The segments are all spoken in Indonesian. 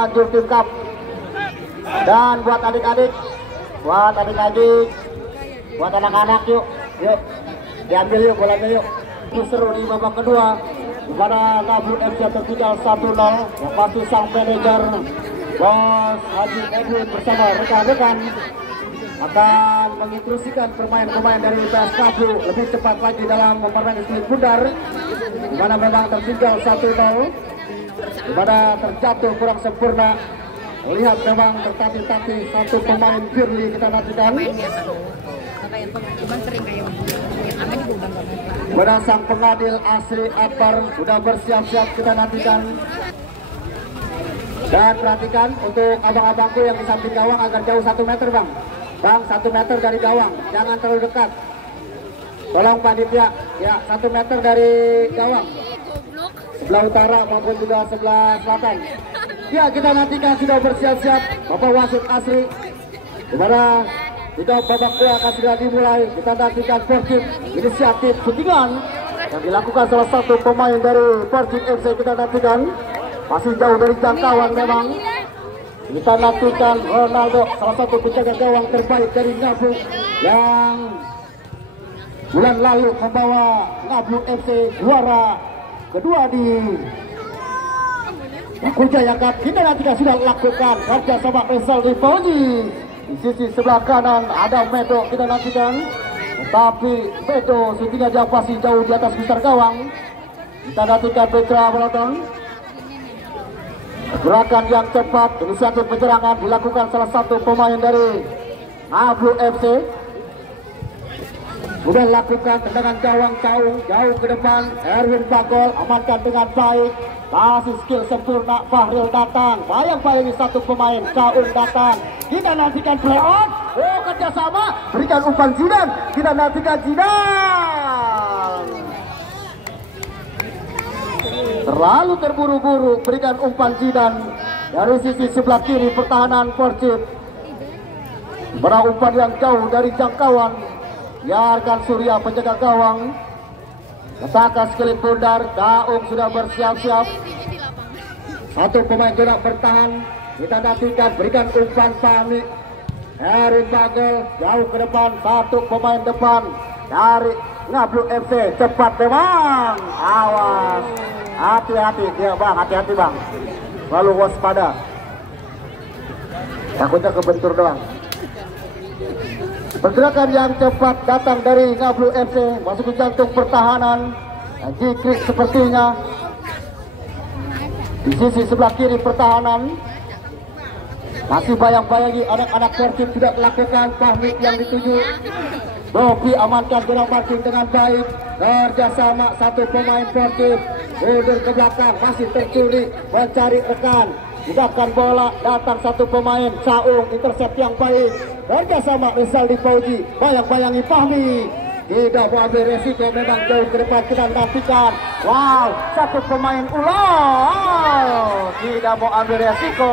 Lanjut tim cup. Dan buat adik-adik, buat anak-anak yuk diambil yuk bolanya yuk. Seru di babak kedua di mana Ngablu FC tertinggal 1-0. Yang pasti sang manajer Bos Haji Edwin bersama rekan-rekan akan menginstruksikan pemain-pemain dari PS Ngablu lebih cepat lagi dalam mempermainkan split bundar, di mana memang tertinggal 1-0, di mana terjatuh kurang sempurna. Lihat memang tertatih-tatih satu pemain Firly kita nantikan. Pada sang pengadil Asri Akbar sudah bersiap-siap kita nantikan. Dan perhatikan untuk abang-abangku yang di samping gawang agar jauh 1 meter bang. Bang 1 meter dari gawang, jangan terlalu dekat. Tolong panitia, ya 1 meter dari gawang. Sebelah utara maupun juga sebelah selatan. Ya kita nantikan sudah bersiap-siap Bapak Wasit Asri. Dimana juga babak kedua akan sudah dimulai. Kita nantikan Persib inisiatif shootingan yang dilakukan salah satu pemain dari Persib FC. Kita nantikan masih jauh dari jangkauan memang. Kita nantikan Ronaldo, salah satu penjaga gawang terbaik dari Ngablu yang bulan lalu membawa Ngablu FC juara kedua di Jaya Cup. Kita nantikan sudah lakukan kerja sama Rizal Fauzi. Di sisi sebelah kanan ada Medo kita nantikan, tetapi Medo syutingnya jauh pasti jauh di atas besar gawang. Kita nantikan Petra Penonton. Gerakan yang cepat, inisiatif penyerangan dilakukan salah satu pemain dari Ngablu FC. Sudah lakukan tendangan gawang jauh ke depan. Erwin Bagol amankan dengan baik. Kasih skill sempurna. Fahril datang, bayang-bayangi satu pemain. Kaun datang. Kita nantikan play on. Oh kerjasama, berikan umpan Zidan. Kita nantikan Zidan. Terlalu terburu-buru berikan umpan Zidan dari sisi sebelah kiri pertahanan Persib. Berang umpan yang jauh dari jangkauan. Biarkan Surya penjaga gawang letakkan sekali bundar. Daung sudah bersiap-siap. Satu pemain juga bertahan. Kita nantikan berikan umpan Fahmi. Erin Bagel jauh ke depan. Satu pemain depan dari Ngablu FC. Cepat memang. Awas. Hati-hati dia bang. Hati-hati bang. Lalu waspada. Takutnya kebentur doang. Pergerakan yang cepat datang dari Ngablu FC, masuk ke jantung pertahanan. Jikrik sepertinya di sisi sebelah kiri pertahanan. Masih bayang-bayangi anak-anak Persib tidak melakukan Fahmi yang dituju. Dopi amankan gerak marking dengan baik. Kerjasama satu pemain Persib. Mundur ke belakang, masih tercuri mencari rekan. Gunakan bola, datang satu pemain Saung, intercept yang baik. Kerjasama Rizal Fauzi, bayang-bayangi Fahmi. Tidak mau ambil resiko, memang jauh ke depan kita nantikan. Wow, satu pemain ulang. Tidak mau ambil resiko.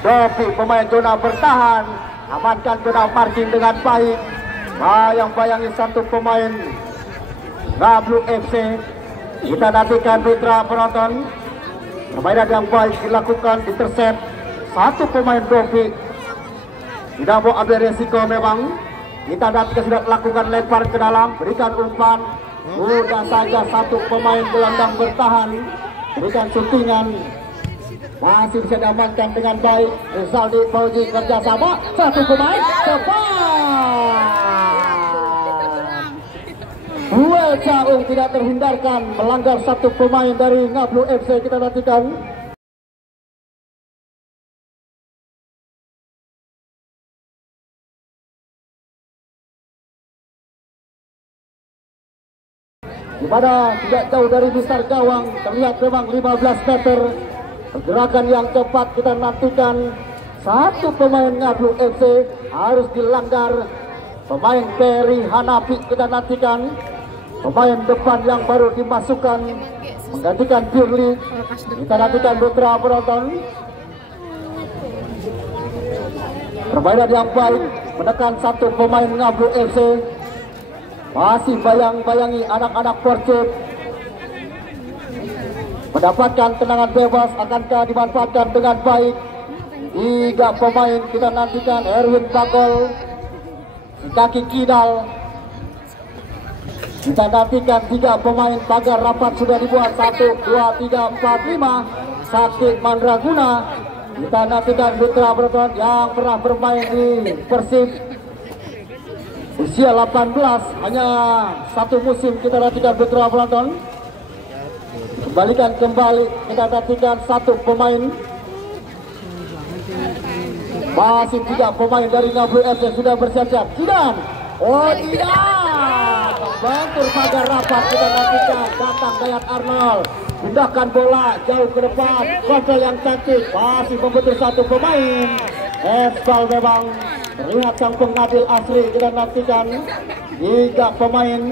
Dopi pemain zona bertahan, amankan zona marking dengan baik. Bayang-bayangi satu pemain Ngablu FC. Kita nantikan Mitra Penonton. Permainan yang baik dilakukan, intercept satu pemain Dopi. Tidak mau ambil resiko memang. Kita nantikan sudah melakukan lempar ke dalam, berikan umpan. Mudah saja satu pemain gelandang bertahan, berikan syutingan. Masih bisa diamankan dengan baik. Rizaldi Fauzi kerjasama satu pemain cepat. Duel Caung tidak terhindarkan, melanggar satu pemain dari Ngablu FC. Kita nantikan. Di mana tidak jauh dari besar gawang, terlihat memang 15 meter. Pergerakan yang cepat kita nantikan. Satu pemain Ngablu FC harus dilanggar. Pemain Peri Hanafi kita nantikan. Pemain depan yang baru dimasukkan menggantikan Firly. Kita nantikan Putra Penonton. Permainan yang baik menekan satu pemain Ngablu FC. Masih bayang-bayangi anak-anak Persib. Mendapatkan tendangan bebas, akankah dimanfaatkan dengan baik? 3 pemain kita nantikan. Erwin Bagol kaki kidal. Kita nantikan 3 pemain. Pagar rapat sudah dibuat. 1, 2, 3, 4, 5. Sakti Mandraguna. Kita nantikan Putra Berton yang pernah bermain di Persib usia 18, hanya 1 musim. Kita nantikan Putra Berton. Kembalikan kembali, kita nantikan 1 pemain. Masih 3 pemain dari Nablu FC sudah bersiap-siap. Tidak, oh tidak, bentur pagar rapat. Kita nantikan datang Dayat Arnold, pindahkan bola jauh ke depan. Kontrol yang cantik, masih membentur 1 pemain. Handball memang terlihat sang pengadil asli. Kita nantikan 3 pemain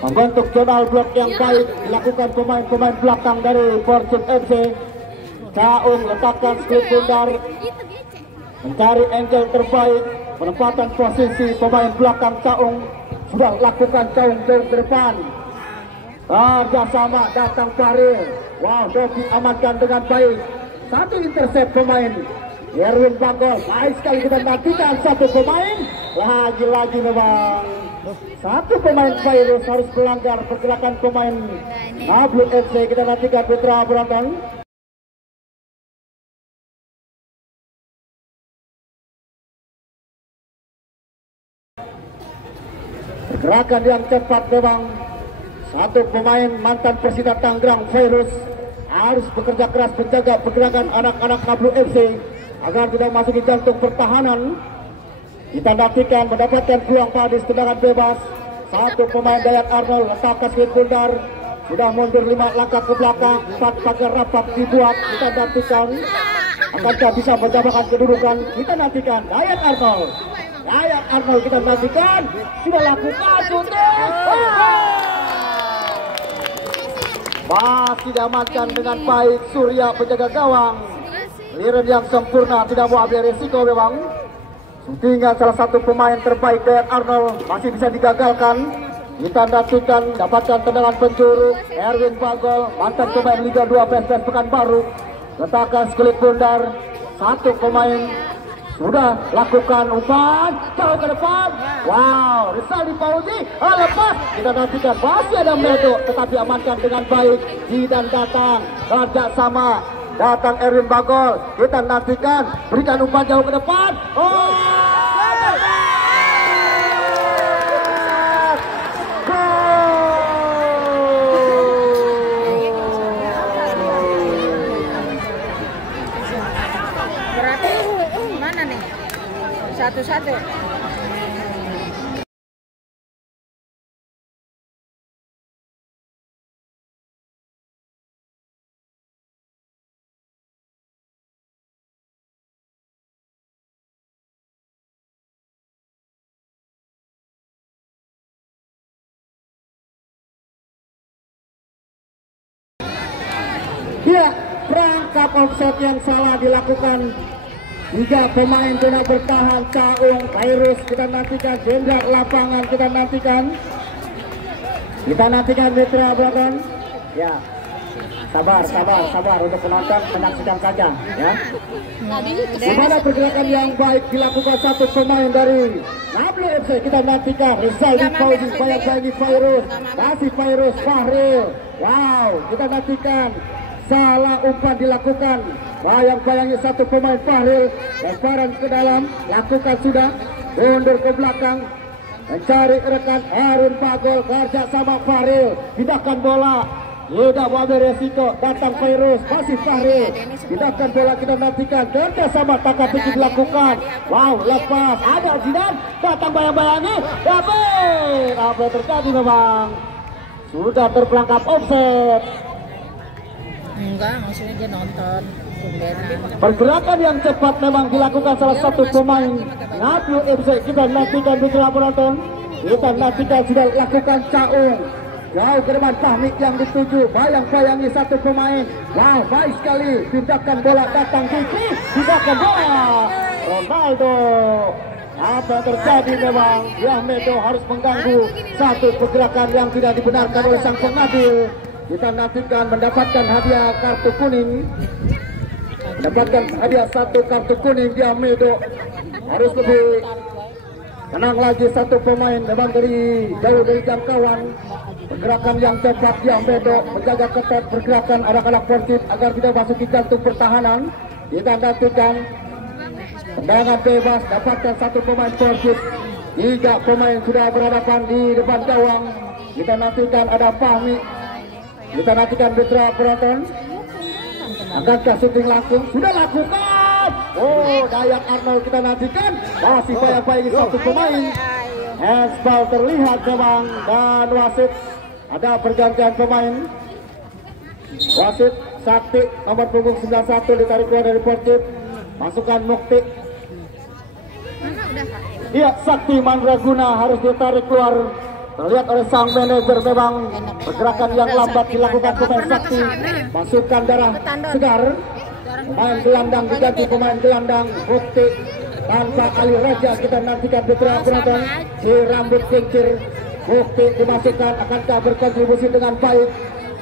membentuk zonal blok yang baik dilakukan pemain-pemain belakang dari Fortune FC. Caung letakkan skip bundar, mencari angle terbaik, penempatan posisi pemain belakang. Caung sudah lakukan Caung jauh ke depan. Kerjasama datang Faril. Wow, Doki amankan dengan baik. 1 intercept pemain Erwin Bagol. Baik sekali, kita nantikan 1 pemain. Lagi-lagi memang 1 pemain virus harus melanggar pergerakan pemain Nablu FC. Kita nantikan Putra Beranton. Pergerakan yang cepat memang 1 pemain mantan Persita Tangerang virus harus bekerja keras menjaga pergerakan anak-anak Nablu FC agar tidak masuk di jantung pertahanan. Kita nantikan mendapatkan peluang Padis, tendangan bebas. 1 pemain Dayat Arnold letakkan skip bundar, sudah mundur 5 langkah ke belakang. 4 pagar rapat dibuat. Kita nantikan akankah bisa menjamakan kedudukan. Kita nantikan Dayat Arnold. Dayat Arnold kita nantikan sudah lakukan shooting. Masih diamankan dengan baik Surya penjaga gawang. Liren yang sempurna, tidak mau ambil risiko memang. Shootingan salah 1 pemain terbaik Dayat Arnold masih bisa digagalkan. Kita nantikan dapatkan tendangan penjuru. Erwin Bagol, mantan pemain Liga 2 PSPS Pekanbaru, letakkan skip bundar. 1 pemain sudah lakukan umpan jauh ke depan. Wow, Rizaldi Fauzi lepas. Kita nantikan masih ada Medo, tetapi amankan dengan baik. Zidan datang, kerjasama datang Erwin Bagol. Kita nantikan berikan umpan jauh ke depan. Berarti mana nih? 1-1. Ya, perangkap offset yang salah dilakukan. 3 pemain tidak bertahan. Caung, virus kita nantikan. Jenderal lapangan kita nantikan. Kita nantikan Mitra Belakang. Ya, sabar untuk penonton, menyaksikan saja ya. Gimana pergerakan yang baik dilakukan 1 pemain dari Nablu FC. Kita nantikan Rizaldi Fauzi, bayang-bayangi virus, masih virus Fahril. Wow, kita nantikan salah umpan dilakukan. Bayang-bayangi 1 pemain Fahril, lemparan ke dalam, lakukan sudah, mundur ke belakang, mencari rekan Erwin Bagol, kerja sama Fahril, pindahkan bola. Tidak mau ambil resiko, datang virus, masih Fahril, pindahkan bola. Kita nantikan kerja sama taka-tiki dilakukan. Wow, lepas, ada Zidan, datang bayang-bayangi, David. Apa yang terjadi memang sudah terperangkap offset. Enggak, maksudnya dia nonton. Pergerakan yang cepat memang dilakukan salah 1 pemain Nablu FC. Kita nantikan Mitra penonton. Kita nantikan sudah lakukan Caung jauh ke depan. Fahmi yang dituju, bayang-bayangi 1 pemain. Wow, baik sekali, pindahkan bola, datang Fikri, pindahkan bola Ronaldo. Apa yang terjadi memang Yahmedo harus mengganggu 1 pergerakan yang tidak dibenarkan oleh sang pengadil. Kita nantikan mendapatkan hadiah kartu kuning. mendapatkan hadiah 1 kartu kuning. Dia Medo harus lebih tenang lagi, 1 pemain memang dari jauh dari jangkauan. Pergerakan yang cepat dia Medo menjaga ketat pergerakan anak-anak Persib agar tidak masuk di jantung pertahanan. Kita nantikan tendangan bebas, dapatkan 1 pemain Persib. 3 pemain sudah berhadapan di depan gawang. Kita nantikan ada Fahmi. Kita nantikan Putra penonton. Akankah syuting langsung? Sudah lakukan. Oh, Dayak Arnold kita nantikan. Masih bayang-bayang 1 pemain. Handsball terlihat memang, dan wasit ada pergantian pemain. Wasit Sakti nomor punggung 91 ditarik keluar dari Persib. Masukkan Mukti. Iya, Sakti Mandraguna harus ditarik keluar. Terlihat oleh sang manajer memang pergerakan yang lambat dilakukan pemain Sakti. Masukkan darah segar. Pemain gelandang diganti pemain gelandang Mukti. Tanpa Ali Raja kita nantikan Putra penonton. Si rambut kincir Mukti dimasukkan, akankah berkontribusi dengan baik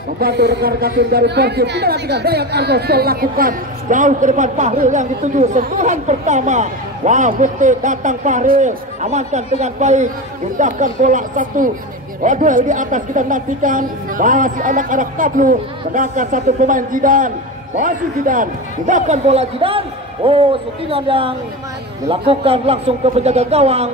membantu rekan-rekan tim dari Persib. Kita nantikan Dayak Arnold lakukan jauh ke depan Fahril yang dituju sentuhan pertama. Wow, Mukti datang Fahril, amankan dengan baik, pindahkan bola 1. Duel di atas kita nantikan. Masih anak-anak Kablu menangkan 1 pemain Jidan. Masih Jidan, pindahkan bola Jidan. Oh, syutingan yang dilakukan langsung ke penjaga gawang.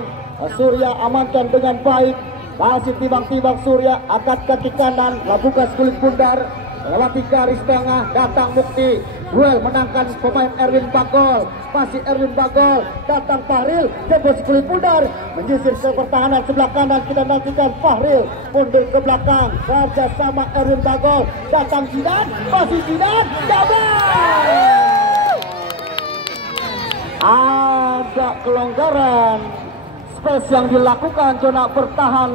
Surya amankan dengan baik. Masih timbang-timbang Surya, angkat kaki kanan, lakukan kulit bundar, lewati garis tengah, datang Mukti. Duel menangkan pemain Erwin Bagol. Masih Erwin Bagol, datang Fahril, tembus kulit bundar, menyisir ke pertahanan sebelah kanan. Kita nantikan Fahril mundur ke belakang, kerja sama Erwin Bagol. Datang Jidan, masih Jidan, double. Ada kelonggaran space yang dilakukan zona bertahan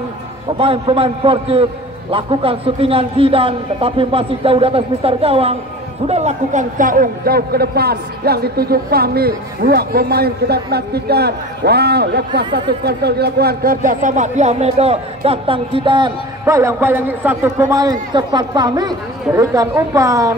pemain-pemain Persib. Lakukan syutingan Jidan, tetapi masih jauh di atas mistar gawang. Sudah lakukan Caung jauh ke depan yang dituju Fahmi. 2 pemain kita nantikan. Wow, lepas 1 kontrol dilakukan kerja sama dia Medo. Datang Jidan, bayang-bayangi 1 pemain, cepat Fahmi berikan umpan,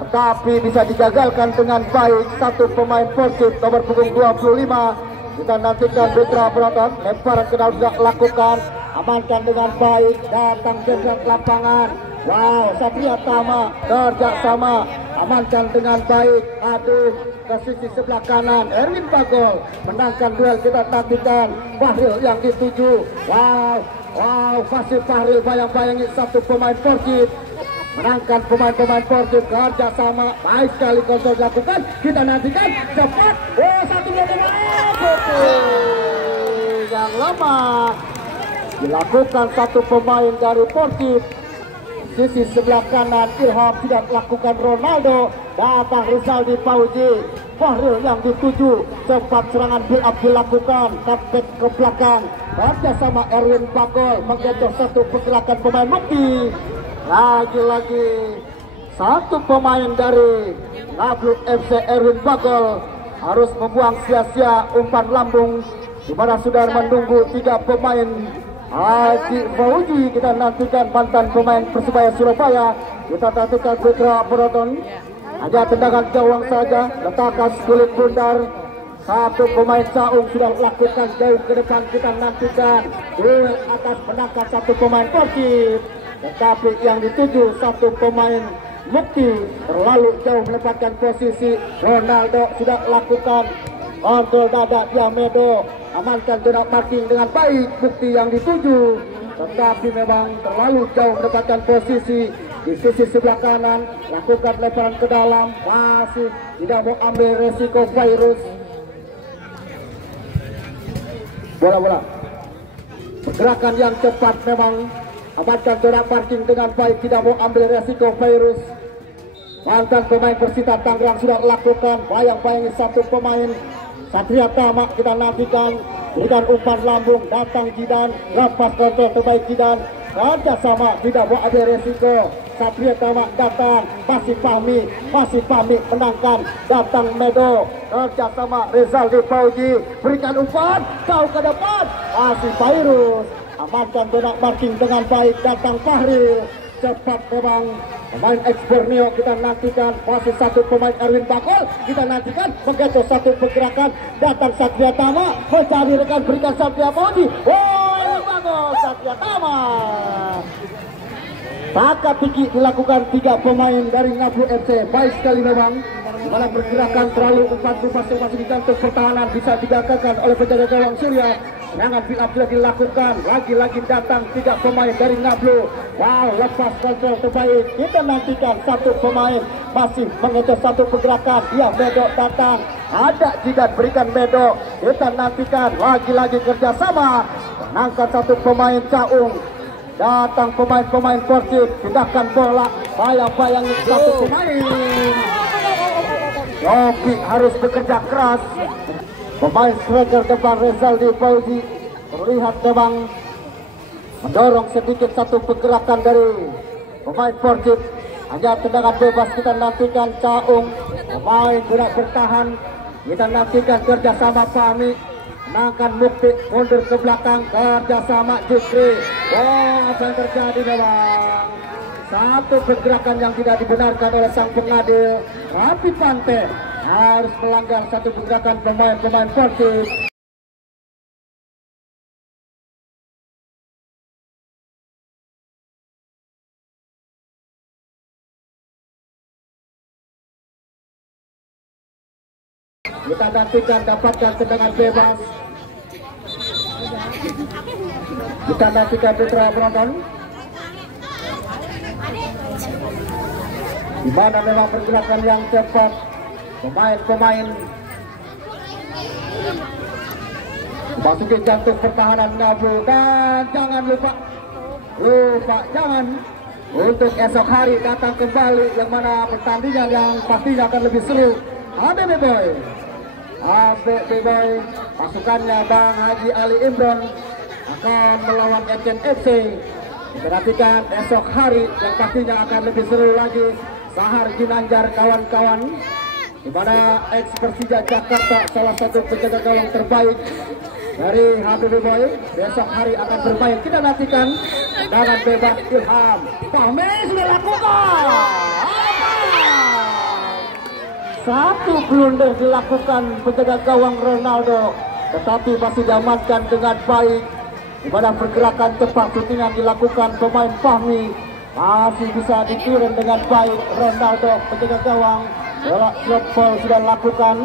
tetapi bisa digagalkan dengan baik. 1 pemain Persib nomor punggung 25. Kita nantikan Putra penonton, lemparan ke dalam sudah lakukan, amankan dengan baik, datang ke lapangan. Wow, Satria Tama kerja sama, amankan dengan baik, aduh ke sisi sebelah kanan. Erwin Bagol menangkan duel, kita nantikan Fahril yang dituju. Wow, masih Fahril bayang-bayangi 1 pemain Persib. Menangkan pemain-pemain Persib, kerja sama, baik sekali kontrol dilakukan. Kita nantikan cepat. Oh, 1 yang lama dilakukan 1 pemain dari Persib. Sisi sebelah kanan Ilham tidak lakukan Ronaldo, datang Rizaldi Fauzi. Fahril yang dituju, cepat serangan build up dilakukan, cutback ke belakang, kerja sama Erwin Bagol mengejar 1 pergerakan pemain Mukti. Lagi-lagi 1 pemain dari Kablu FC Erwin Bagol harus membuang sia-sia umpan lambung, di mana sudah menunggu 3 pemain. Haji Fauzi kita nantikan, mantan pemain Persebaya Surabaya. Kita nantikan Putra penonton. Hanya tendangan gawang saja, letakkan kulit bundar. 1 pemain Caung sudah lakukan jauh ke depan. Kita nantikan duel atas menangkan 1 pemain Persib, tetapi yang dituju 1 pemain Mukti terlalu jauh menempatkan posisi. Ronaldo sudah lakukan kontrol dada dia Medo, amankan zona marking dengan baik. Mukti yang dituju, tetapi memang terlalu jauh menempatkan posisi di sisi sebelah kanan. Lakukan lemparan ke dalam, masih tidak mau ambil resiko virus. Bola-bola pergerakan yang cepat memang, amankan zona parking dengan baik, tidak mau ambil resiko virus. Mantan pemain Persita Tangerang sudah lakukan, bayang-bayangi 1 pemain Satria Tama. Kita nantikan, berikan umpan lambung, datang Jidan, lepas kontrol terbaik Jidan, kerja sama, tidak mau ambil resiko. Satria Tama datang, masih Fahmi menangkan, datang Medo, kerja sama Rizaldi Fauzi, berikan umpan jauh ke depan, masih virus. Amankan zona marking dengan baik, datang Fahril, cepat memang pemain ex Borneo kita nantikan, masih satu pemain Erwin Bakol kita nantikan, begitu satu pergerakan datang Satria Tama mencari rekan berikan Satria Maudi. Erwin Bakol, Satria Tama. Taka tiki dilakukan 3 pemain dari Ngablu FC. Baik sekali memang, dimana pergerakan terlalu membantu masing-masing di jantung pertahanan bisa digagalkan oleh penjaga gawang Surya. Serangan build up sudah dilakukan, lagi-lagi datang 3 pemain dari Ngablu. Wow, lepas kontrol terbaik. Kita nantikan satu pemain masih mengejar satu pergerakan. Dia Medok datang, ada jidat berikan Medok. Kita nantikan lagi-lagi kerjasama. Menangkan satu pemain Caung. Datang pemain-pemain Persib, pindahkan bola, bayang-bayangi satu pemain. Yopi harus bekerja keras. Pemain striker depan Rezaldi Fauzi terlihat memang mendorong sedikit satu pergerakan dari pemain Persib. Hanya tendangan bebas kita nantikan Caung, pemain gerak bertahan. Kita nantikan kerjasama Fahmi. Menangkan Mukti mundur ke belakang, kerjasama Jukri. Wah, apa yang terjadi memang satu pergerakan yang tidak dibenarkan oleh sang pengadil. Rapi Pante harus melanggar satu pergerakan pemain-pemain Persib. Kita nantikan dapatkan tendangan bebas. Kita nantikan putra penonton. Di mana memang pergerakan yang cepat pemain-pemain masukin jantung pertahanan Ngablu. Dan jangan lupa jangan untuk esok hari datang kembali yang mana pertandingan yang pastinya akan lebih seru. ABB Boy, pasukannya Bang Haji Ali Imron akan melawan Etienne FC. Kita nantikan esok hari yang pastinya akan lebih seru lagi. Sahar Ginanjar kawan-kawan, di mana ex Persija Jakarta salah satu penjaga gawang terbaik dari HBB Boy besok hari akan bermain. Kita nantikan tendangan bebas Ilham Fahmi sudah lakukan. Satu blunder dilakukan penjaga gawang Ronaldo, tetapi masih diamankan dengan baik. Di mana pergerakan cepat syutingan dilakukan pemain Fahmi masih bisa dikirim dengan baik. Ronaldo penjaga gawang, bola Slotball sudah lakukan.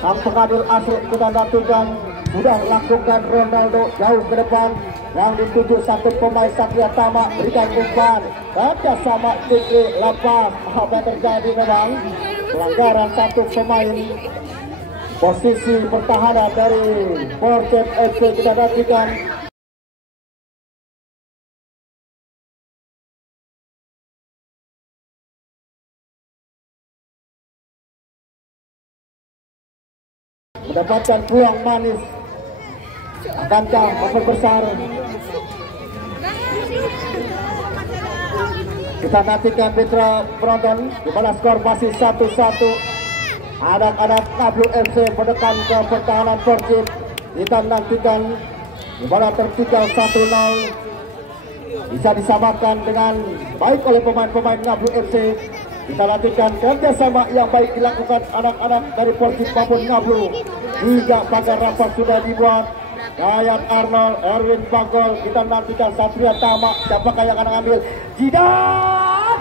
Sang pengadil asli kita nantikan sudah lakukan. Ronaldo jauh ke depan, yang dituju satu pemain Satria Tama berikan umpan kerja sama Fikri lepas. Apa yang terjadi memang pelanggaran satu pemain. Posisi pertahanan dari Persib FC kita nantikan. Mendapatkan peluang manis, akankah memperbesar? Kita nantikan mitra penonton, di mana skor masih 1-1. Anak-anak Ngablu FC menekan ke pertahanan Persib. Kita nantikan di mana tertinggal 1-0 bisa disamakan dengan baik oleh pemain-pemain Ngablu FC. Kita nantikan kerjasama yang baik dilakukan anak-anak dari Persib maupun Ngablu. 3 pagar rapat sudah dibuat. Dayat Arnold, Erwin Bagol. Kita nantikan Satria Tama. Siapakah yang akan ambil? Jidat!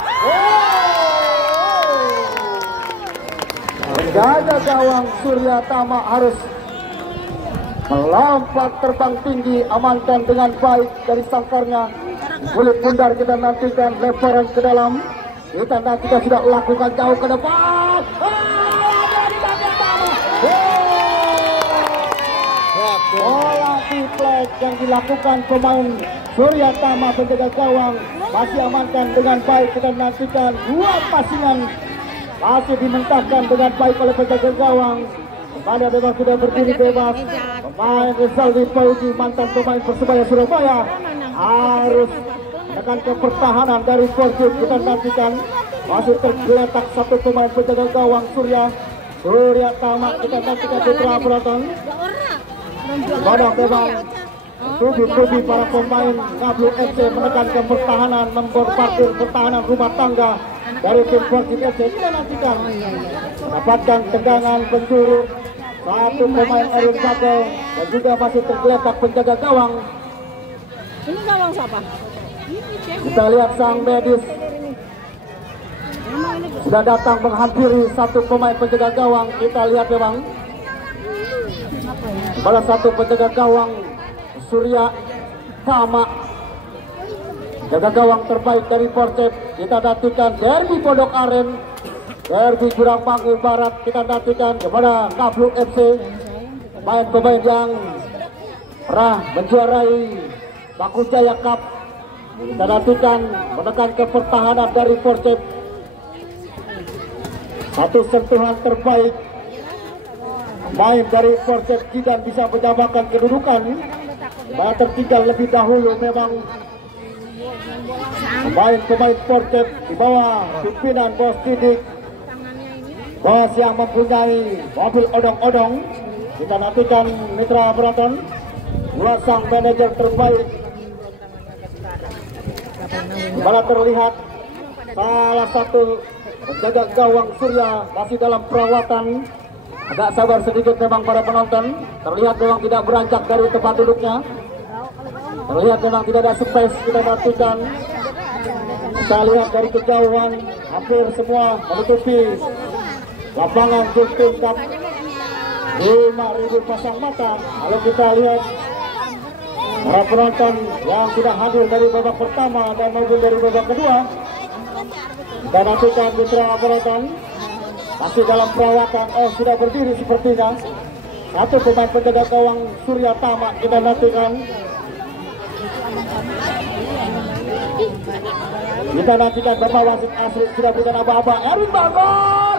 Penjaga gawang Surya Tama harus melompat terbang tinggi, amankan dengan baik dari sangkarnya. Kulit bundar kita nantikan lemparan ke dalam. Kita nantikan sudah lakukan jauh ke depan. Bola triplek yang dilakukan pemain Surya Tama penjaga gawang masih amankan dengan baik. Kita nantikan 2 pasingan masih dimentahkan dengan baik oleh penjaga gawang. Kembali bebas sudah berdiri bebas. Pemain Rezaldi Fauzi mantan pemain Persebaya Surabaya harus menekan ke pertahanan dari Persib. Kita nantikan masih tergeletak satu pemain penjaga gawang Surya Tama. Kita nantikan putra penonton. Badang bebas tubi-tubi para pemain Ngablu FC menekan ke pertahanan, memborpartir pertahanan rumah tangga dari tim Persib FC. Kita nantikan mendapatkan tegangan penjuru satu pemain Erwin Bagel dan juga masih tergeletak penjaga gawang. Ini gawang siapa? Kita lihat sang medis sudah datang menghampiri satu pemain penjaga gawang. Kita lihat memang salah satu penjaga gawang Surya Tama, jaga gawang terbaik dari Persib. Kita nantikan derby Pondok Aren, derby Jurang Bangku Barat. Kita nantikan kepada Ngablu FC, pemain-pemain yang pernah menjuarai Baku Jaya Cup. Kita nantikan menekan ke pertahanan dari Persib. Satu sentuhan terbaik main dari Persib Jidan bisa menyamakan kedudukan. Tertinggal lebih dahulu memang pemain Persib di bawah pimpinan Bos Didik, bos yang mempunyai mobil odong-odong. Kita nantikan Mitra Beraton, sang manajer terbaik. Malah terlihat salah satu penjaga gawang Surya masih dalam perawatan. Agak sabar sedikit memang para penonton. Terlihat memang tidak beranjak dari tempat duduknya. Terlihat memang tidak ada space. Kita nantikan. Kita lihat dari kejauhan hampir semua menutupi lapangan Justin Cup. 5.000 pasang mata. Lalu kita lihat para penonton yang tidak hadir dari babak pertama dan maupun dari babak kedua. Kita nantikan Mitra penonton masih dalam perawatan. Sudah berdiri sepertinya satu pemain penjaga gawang Surya Tama. Kita nantikan. Kita nantikan Bapak wasit asli sudah bukan aba-aba. Erwin Bagel.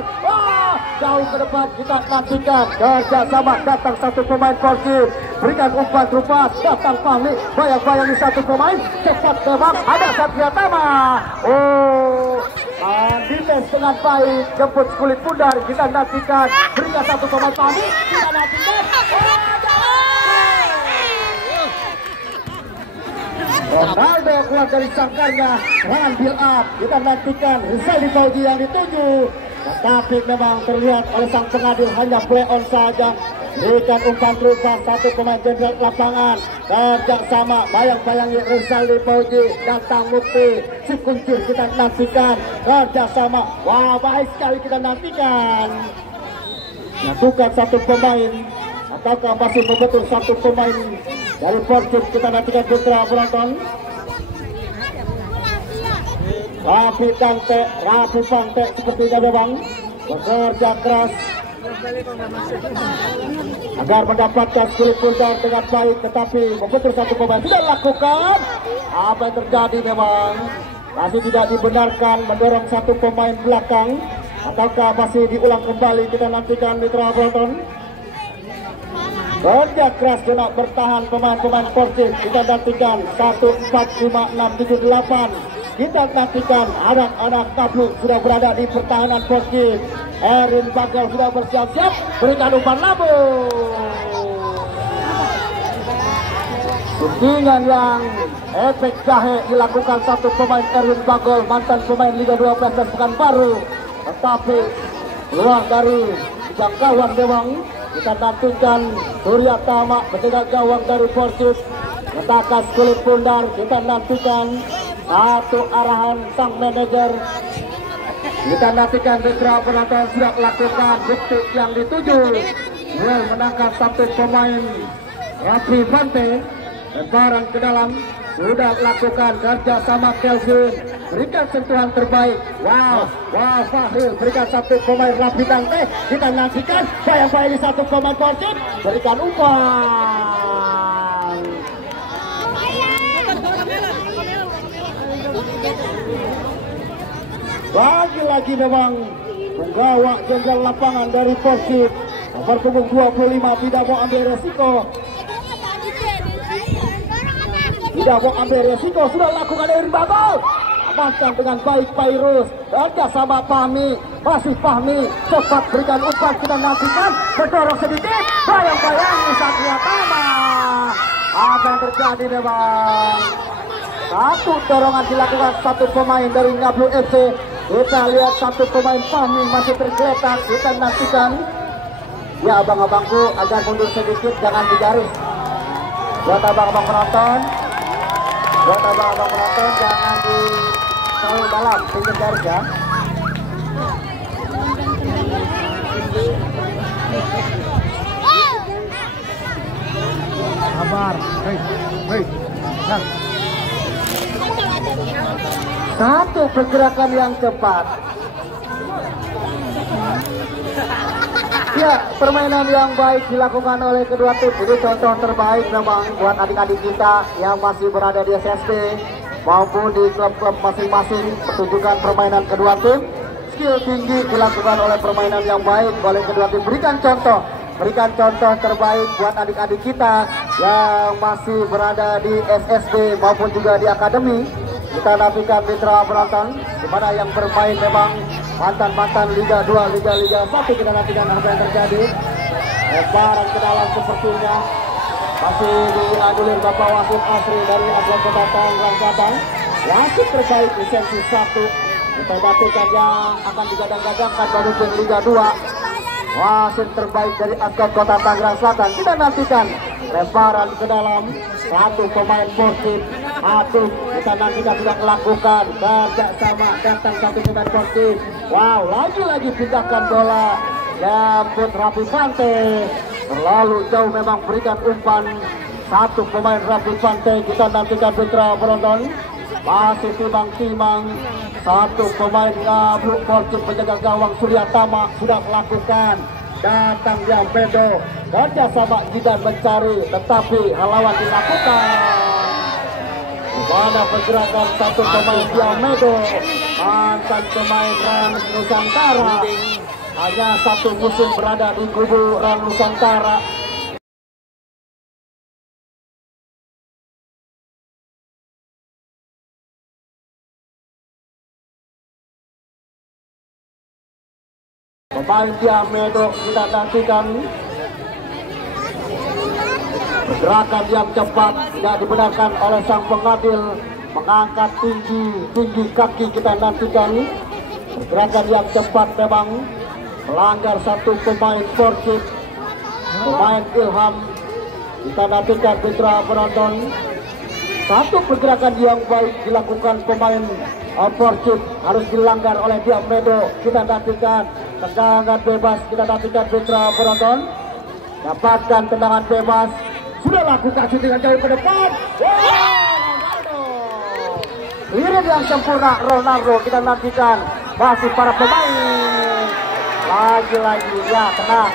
Jauh ke depan. Kita nantikan kerjasama. Datang satu pemain Persib, berikan umpan terupas. Datang Fahmi, bayang-bayangi satu pemain. Cepat memang ada Satria Tama. Defense dengan baik, jemput kulit pundar. Kita nantikan, berikan satu pemain Fahmi. Kita nantikan. Ronaldo keluar dari sangkarnya, serangan build up. Kita nantikan Rizal Pauji yang dituju, tetapi memang terlihat oleh sang pengadil hanya play on saja. Berikan umpan terupas satu pemain jenderal lapangan. Kerjasama bayang-bayangi Rizal Pauji, datang Mukti si kuncir. Kita nantikan kerjasama. Wah, baik sekali kita nantikan. Bukan satu pemain ataukah masih membetul satu pemain dari Persib. Kita nantikan putra penonton. Rapi Pante sepertinya memang bekerja keras agar mendapatkan kulit pundar dengan baik, tetapi membetul satu pemain tidak lakukan. Apa yang terjadi memang masih tidak dibenarkan mendorong satu pemain belakang, ataukah masih diulang kembali. Kita nantikan Mitra penonton. Kerja keras kena bertahan pemain-pemain Persib. Kita nantikan 1, 4, 5, 6, 7, 8. Kita nantikan anak-anak Ngablu sudah berada di pertahanan Persib. Erwin Bagel sudah bersiap-siap, berikan umpan lambung. Suntingan yang efek jahe dilakukan satu pemain Erwin Bagel, mantan pemain Liga 12 dan Pekanbaru. Tetapi keluar dari jangkauan memang. Kita nantikan Surya Tama, penjaga gawang dari Persib, mentakas kulit pundar. Kita nantikan satu arahan sang manajer. Kita nantikan Mitra penonton sudah melakukan bukti yang dituju. Well, menangkap satu pemain Rafi Pante dan barang ke dalam. Sudah lakukan kerja sama Kelvin, berikan sentuhan terbaik. Wow, Fahil berikan satu pemain Rafi Pante. Kita nantikan bayang-bayangi satu pemain Persib, berikan umpan. Lagi-lagi memang penggawa jenderal lapangan dari Persib, nomor punggung 25 tidak mau ambil resiko. Tidak mau ambil resiko, sudah lakukan Erwin Bagel. Amankan dengan baik Pairus. Kerja sama Fahmi, masih Fahmi. Cepat berikan umpan, kita nantikan. Berdorong sedikit, bayang-bayangi Satria Tama. Apa yang terjadi memang? Satu dorongan dilakukan satu pemain dari Ngablu FC. Kita lihat satu pemain Fahmi masih tergeletak. Kita nantikan. Ya abang-abangku agar mundur sedikit, jangan di garis. Buat abang-abang penonton, jangan di terlalu dalam, pinggir garis ya. Sabar, hei, Satu pergerakan yang cepat. Ya, permainan yang baik dilakukan oleh kedua tim. Ini contoh terbaik memang buat adik-adik kita yang masih berada di SSB maupun di klub-klub masing-masing. Pertunjukan permainan kedua tim, skill tinggi dilakukan oleh permainan yang baik oleh kedua tim. Berikan contoh terbaik buat adik-adik kita yang masih berada di SSB maupun juga di akademi. Kita nantikan mitra penonton di mana yang bermain memang mantan Liga 2, Liga 1. Kita nantikan apa yang terjadi. Lebaran ke dalam sepertinya masih dianulir Bapak Wasit Asri dari Atlet Kota Tangerang Selatan. Wasit terbaik lisensi 1. Kita nantikan yang akan digadang-gadangkan menuju Liga 2. Wasit terbaik dari Atlet Kota Tangerang Selatan. Kita nantikan lebaran ke dalam satu pemain Persib. Kita nantikan sudah melakukan kerjasama, datang satu pemain Persib. Wow, lagi-lagi pindahkan bola. Jemput Rafi Pante. Terlalu jauh memang berikan umpan satu pemain Rafi Pante. Kita nantikan putra penonton. Masih timang-timang. Satu pemain Ngablu Persib penjaga gawang Surya Tama sudah melakukan. Datang dia Medo. Kerjasama Jidan mencari, tetapi halangan dilakukan. Pada pergerakan satu pemain Diamedo, mantan pemain Ran Nusantara, hanya satu musim berada di kubu Ran Nusantara. Pemain Diamedo kita nantikan. Gerakan yang cepat tidak dibenarkan oleh sang pengadil, mengangkat tinggi kaki. Kita nantikan gerakan yang cepat memang melanggar satu pemain Persib, pemain Ilham. Kita nantikan putra penonton. Satu pergerakan yang baik dilakukan pemain Persib harus dilanggar oleh Diamedo. Kita nantikan tendangan bebas. Kita nantikan putra penonton. Dapatkan tendangan bebas. Sudah lakukan syutingan jauh ke depan. Ronaldo. Lirik yang sempurna Ronaldo. Kita nantikan masih para pemain. Lagi-lagi ya, tenang.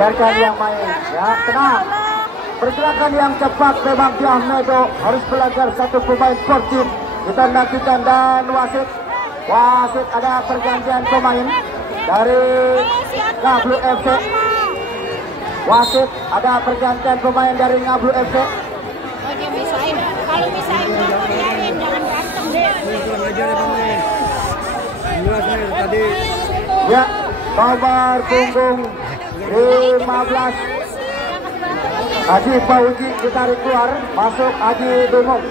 Biarkan yang main. Ya, tenang. Pergerakan yang cepat memang Diamedo harus belajar satu pemain Persib. Kita nantikan dan wasit ada pergantian pemain dari Ngablu FC. Wasit ada pergantian pemain dari Ngablu FC. Kalau misain biarin, jangan berantem deh. Ya, nomor punggung 15 Haji Fauji ditarik keluar, masuk Haji Dumung.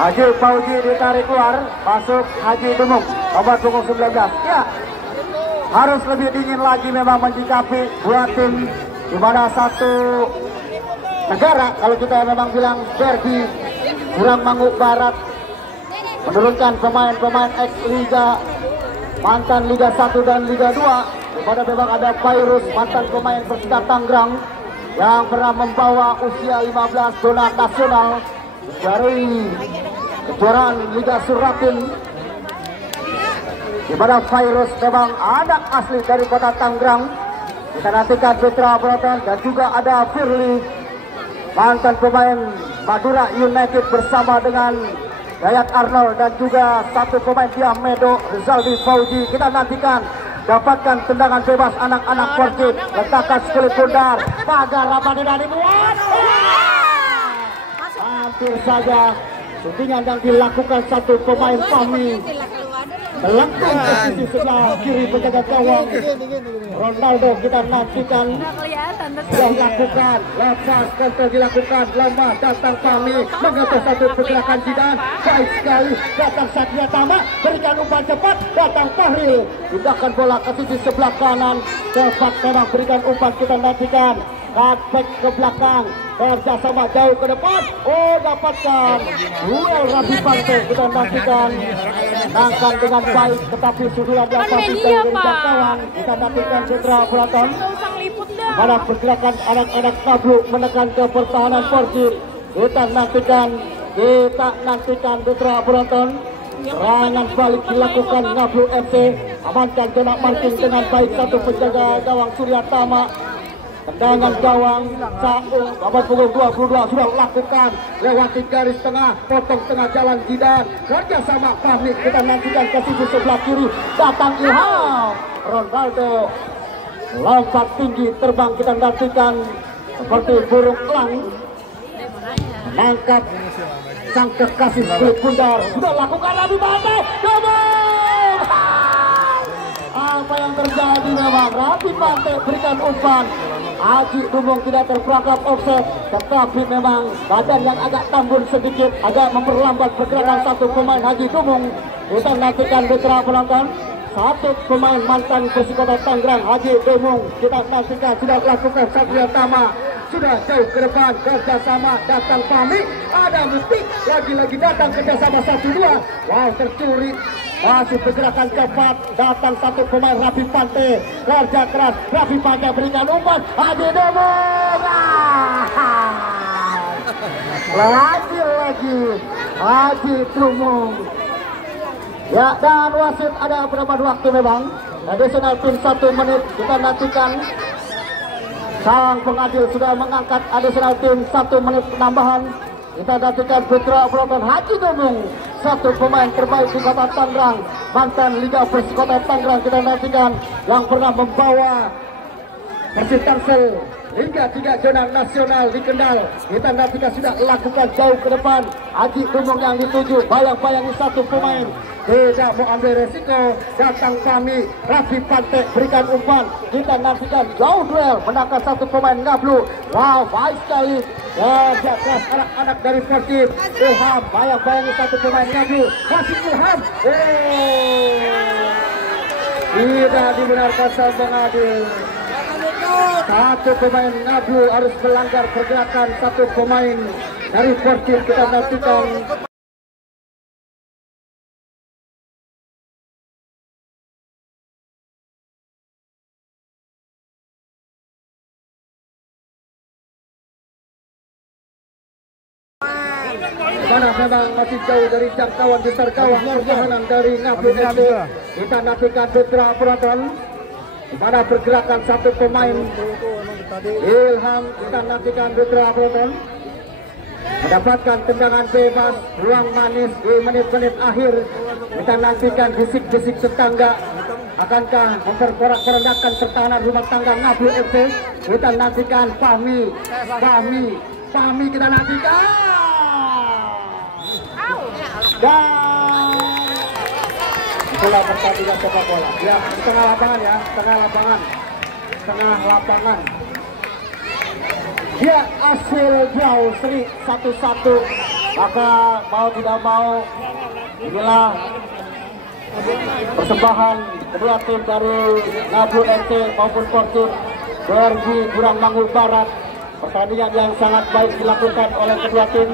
Haji Fauji ditarik keluar, masuk Haji Dumung. Nomor punggung 19. Ya, harus lebih dingin lagi memang menyikapi dua tim di mana satu negara, kalau kita memang bilang derby, Surangmangu Barat menurunkan pemain-pemain ex-liga, mantan Liga 1 dan Liga 2. Kepada memang ada Fairuz, mantan pemain Persita Tangerang yang pernah membawa usia 15 zona nasional dari kejuaraan Liga Suratin. Di mana Fairuz memang anak asli dari kota Tangerang. Kita nantikan putra penonton. Dan juga ada Firly, mantan pemain Madura United bersama dengan Dayat Arnold, dan juga satu pemain Diamedo, Rizaldi Fauji. Kita nantikan dapatkan tendangan bebas anak-anak Persib, letakkan sekali pundar, pagar Ramadhan dibuat. Hampir saja shootingan yang dilakukan satu pemain Fahmi melengkung posisi sebelah kiri penjaga gawang Ronaldo. Kita nantikan yang lakukan lepas kontrol dilakukan, lama datang Fahmi mengatur satu pergerakan Jidan, baik sekali datang Satria Tama, berikan umpan cepat, datang Fahril, pindahkan bola ke sisi sebelah kanan, cepat memang berikan umpan. Kita nantikan cutback ke belakang, kerjasama jauh ke depan, dapatkan duel Rabi Pante. Kita nantikan nangkan dengan baik, tetapi sudulan yang pasti dari kawan. Kita nantikan Putra Pelaton pada pergerakan anak-anak Ngablu menekan ke pertahanan Persib. Kita nantikan Putra Pelaton, serangan balik dilakukan Ngablu FC, amankan zona marking dengan baik satu penjaga gawang Surya Tama. Tendangan gawang Saung babak pukul 22 sudah lakukan, lewati garis tengah, potong tengah jalan Jidan, kerjasama Fahmi. Kita nantikan ke sisi sebelah kiri, datang Ilham, Ronaldo lompat tinggi terbang. Kita nantikan seperti burung elang menangkap sang kekasih kulit bundar, sudah lakukan Rabi Pante, apa yang terjadi memang Rabi Pante berikan umpan. Haji Dumung tidak terperangkap offset, tetapi memang badan yang agak tambun sedikit, agak memperlambat pergerakan satu pemain Haji Dumung. Kita nantikan Putra Penonton, satu pemain mantan Persikota Tangerang Haji Dumung. Kita nantikan sudah lakukan Satria Tama, sudah jauh ke depan, kerjasama datang Fahmi, ada Mutik, lagi-lagi datang kerjasama 1-2, wow tercuri. Masih pergerakan cepat, datang satu pemain Rabi Pante, kerja keras, Rabi Pante berikan umpan, Haji Dumung, lagi Haji Dumung. Ya, dan wasit ada berapa waktu memang, additional time 1 menit. Kita nantikan sang pengadil sudah mengangkat additional time 1 menit penambahan. Kita nantikan Putra Penonton Haji Dumung, satu pemain terbaik di Kota Tangerang, mantan Liga Persikota Tangerang. Kita nantikan yang pernah membawa Persib Tangsel Liga 3 zona nasional di Kendal. Kita nantikan sudah lakukan jauh ke depan, Haji Dumung yang dituju, bayang-bayangi satu pemain, tidak mau ambil resiko, datang Fahmi, Rabi Pante berikan umpan. Kita nantikan jauh duel, menangkan satu pemain Ngablu. Wow, baik sekali kerja keras anak-anak dari Persib. Ilham, bayang-bayangi satu pemain Ngablu, kasih Ilham, tidak dibenarkan sang pengadil. Satu pemain Ngablu harus melanggar pergerakan satu pemain dari Persib. Kita nantikan mana memang masih jauh dari jangkauan besar gawang pertahanan dari Ngablu FC. Kita nantikan Putra Penonton, pada pergerakan satu pemain Ilham. Kita nantikan Putra Penonton mendapatkan tendangan bebas, ruang manis di menit-menit akhir. Kita nantikan bisik-bisik tetangga, akankah memperkorak-korandakan pertahanan rumah tangga Ngablu FC. Kita nantikan Fahmi, kita nantikan. Dan bola pertandingan sepak bola. Ya, di tengah lapangan ya, tengah lapangan. Dia hasil jauh seri 1-1. Maka mau tidak mau, inilah persembahan kedua tim dari Ngablu FC maupun Persib Bergi Burang Mangul Barat. Pertandingan yang sangat baik dilakukan oleh kedua tim.